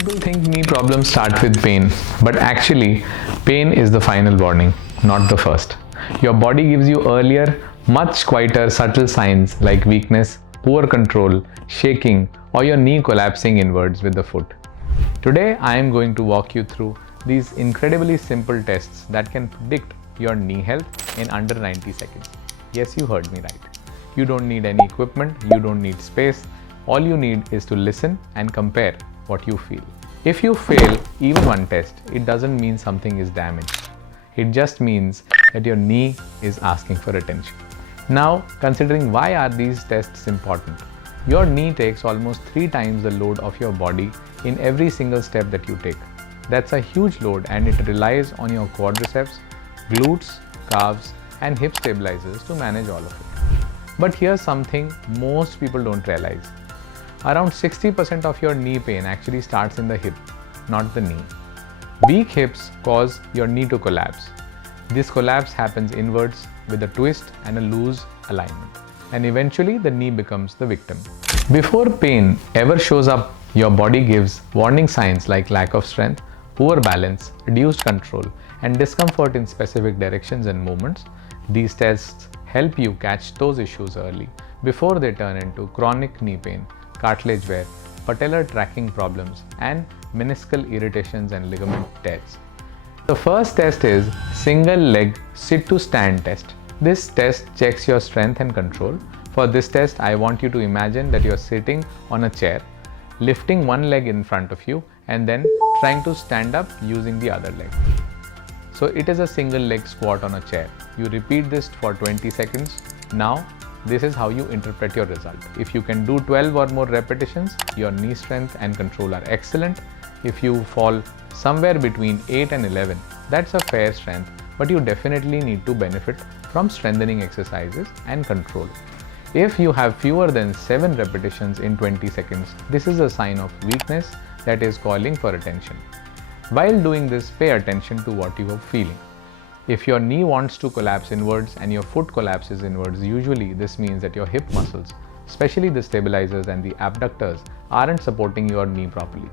People think knee problems start with pain, but actually, pain is the final warning, not the first. Your body gives you earlier, much quieter, subtle signs like weakness, poor control, shaking, or your knee collapsing inwards with the foot. Today, I am going to walk you through these incredibly simple tests that can predict your knee health in under 90 seconds. Yes, you heard me right. You don't need any equipment, you don't need space. All you need is to listen and compare what you feel. If you fail even one test, it doesn't mean something is damaged. It just means that your knee is asking for attention. Now, considering why are these tests important? Your knee takes almost 3 times the load of your body in every single step that you take. That's a huge load and it relies on your quadriceps, glutes, calves, and hip stabilizers to manage all of it. But here's something most people don't realize. Around 60% of your knee pain actually starts in the hip, not the knee. Weak hips cause your knee to collapse. This collapse happens inwards with a twist and a loose alignment, and eventually the knee becomes the victim. Before pain ever shows up, your body gives warning signs like lack of strength, poor balance, reduced control, and discomfort in specific directions and movements. These tests help you catch those issues early before they turn into chronic knee pain, cartilage wear, patellar tracking problems, and meniscal irritations and ligament tears. The first test is single leg sit to stand test. This test checks your strength and control. For this test, I want you to imagine that you're sitting on a chair, lifting one leg in front of you, and then trying to stand up using the other leg. So it is a single leg squat on a chair. You repeat this for 20 seconds. Now, this is how you interpret your result. If you can do 12 or more repetitions, your knee strength and control are excellent. If you fall somewhere between 8 and 11, that's a fair strength, but you definitely need to benefit from strengthening exercises and control. If you have fewer than 7 repetitions in 20 seconds, this is a sign of weakness that is calling for attention. While doing this, pay attention to what you are feeling. If your knee wants to collapse inwards and your foot collapses inwards, usually this means that your hip muscles, especially the stabilizers and the abductors, aren't supporting your knee properly.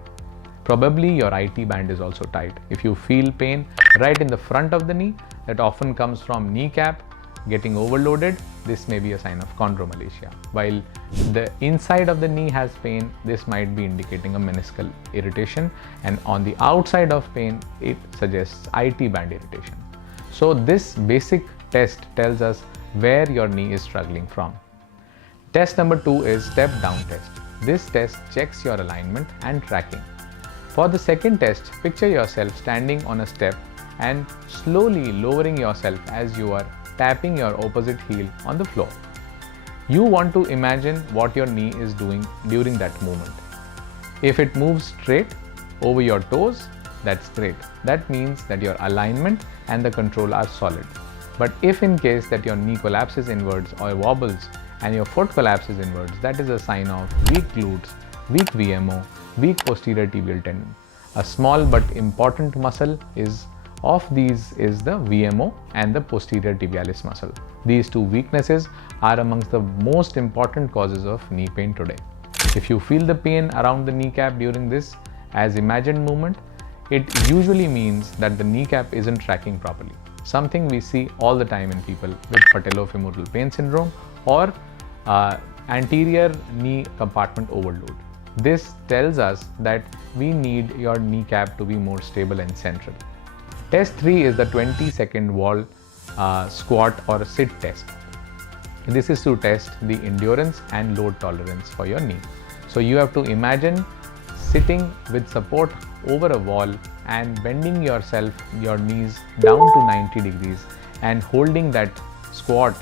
Probably your IT band is also tight. If you feel pain right in the front of the knee, that often comes from kneecap getting overloaded, this may be a sign of chondromalacia. While the inside of the knee has pain, this might be indicating a meniscal irritation, and on the outside of pain, it suggests IT band irritation. So this basic test tells us where your knee is struggling from. Test number 2 is step down test. This test checks your alignment and tracking. For the second test, picture yourself standing on a step and slowly lowering yourself as you are tapping your opposite heel on the floor. You want to imagine what your knee is doing during that movement. If it moves straight over your toes, that's great. That means that your alignment and the control are solid. But if in case that your knee collapses inwards or wobbles and your foot collapses inwards, that is a sign of weak glutes, weak VMO, weak posterior tibial tendon. A small but important muscle of these is the VMO and the posterior tibialis muscle. These two weaknesses are amongst the most important causes of knee pain today. If you feel the pain around the kneecap during this as imagined movement, it usually means that the kneecap isn't tracking properly, something we see all the time in people with patellofemoral pain syndrome or anterior knee compartment overload. This tells us that we need your kneecap to be more stable and central. Test 3 is the 20-second wall squat or sit test. This is to test the endurance and load tolerance for your knee. So you have to imagine sitting with support over a wall and bending your knees down to 90 degrees and holding that squat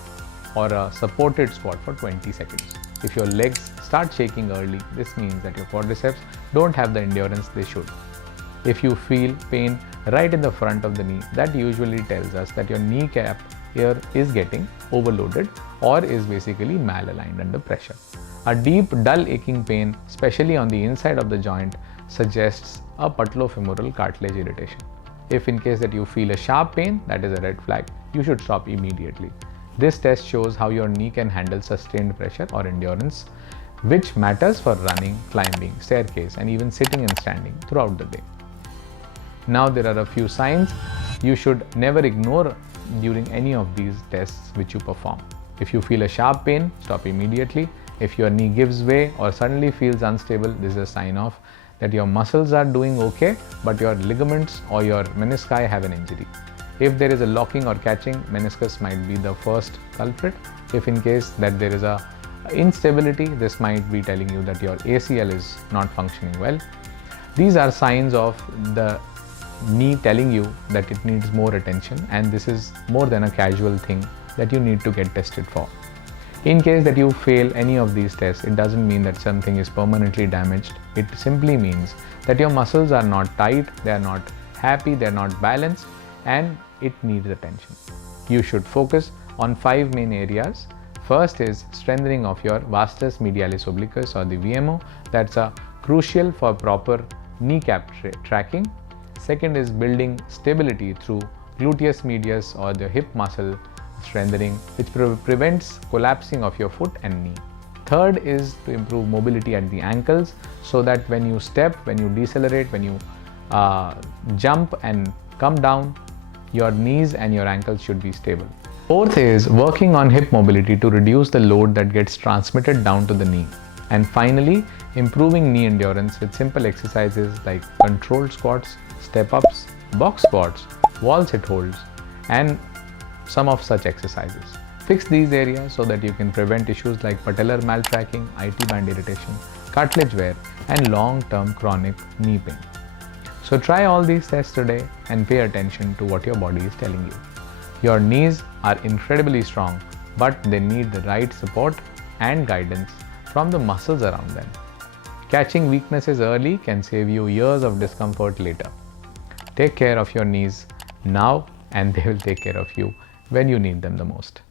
or a supported squat for 20 seconds. If your legs start shaking early, this means that your quadriceps don't have the endurance they should. If you feel pain right in the front of the knee, that usually tells us that your kneecap here is getting overloaded or is basically malaligned under pressure. A deep, dull aching pain, especially on the inside of the joint, suggests a patellofemoral cartilage irritation. If in case that you feel a sharp pain, that is a red flag, you should stop immediately. This test shows how your knee can handle sustained pressure or endurance which matters for running, climbing, staircase, and even sitting and standing throughout the day. Now there are a few signs you should never ignore during any of these tests which you perform. If you feel a sharp pain, stop immediately. If your knee gives way or suddenly feels unstable, this is a sign of that your muscles are doing okay, but your ligaments or your menisci have an injury. If there is a locking or catching, meniscus might be the first culprit. If in case that there is a instability, this might be telling you that your ACL is not functioning well. These are signs of the knee telling you that it needs more attention, and this is more than a casual thing that you need to get tested for. In case that you fail any of these tests, it doesn't mean that something is permanently damaged. It simply means that your muscles are not tight, they are not happy, they are not balanced, and it needs attention. You should focus on 5 main areas. First is strengthening of your vastus medialis obliquus, or the VMO. That's crucial for proper kneecap tracking. Second is building stability through gluteus medius, or the hip muscle strengthening, which prevents collapsing of your foot and knee. Third is to improve mobility at the ankles, so that when you step, when you decelerate, when you jump and come down, your knees and your ankles should be stable. Fourth is working on hip mobility to reduce the load that gets transmitted down to the knee. And finally, improving knee endurance with simple exercises like controlled squats, step-ups, box squats, wall sit holds, and some of such exercises. Fix these areas so that you can prevent issues like patellar maltracking, IT band irritation, cartilage wear, and long-term chronic knee pain. So try all these tests today and pay attention to what your body is telling you. Your knees are incredibly strong, but they need the right support and guidance from the muscles around them. Catching weaknesses early can save you years of discomfort later. Take care of your knees now, and they will take care of you when you need them the most.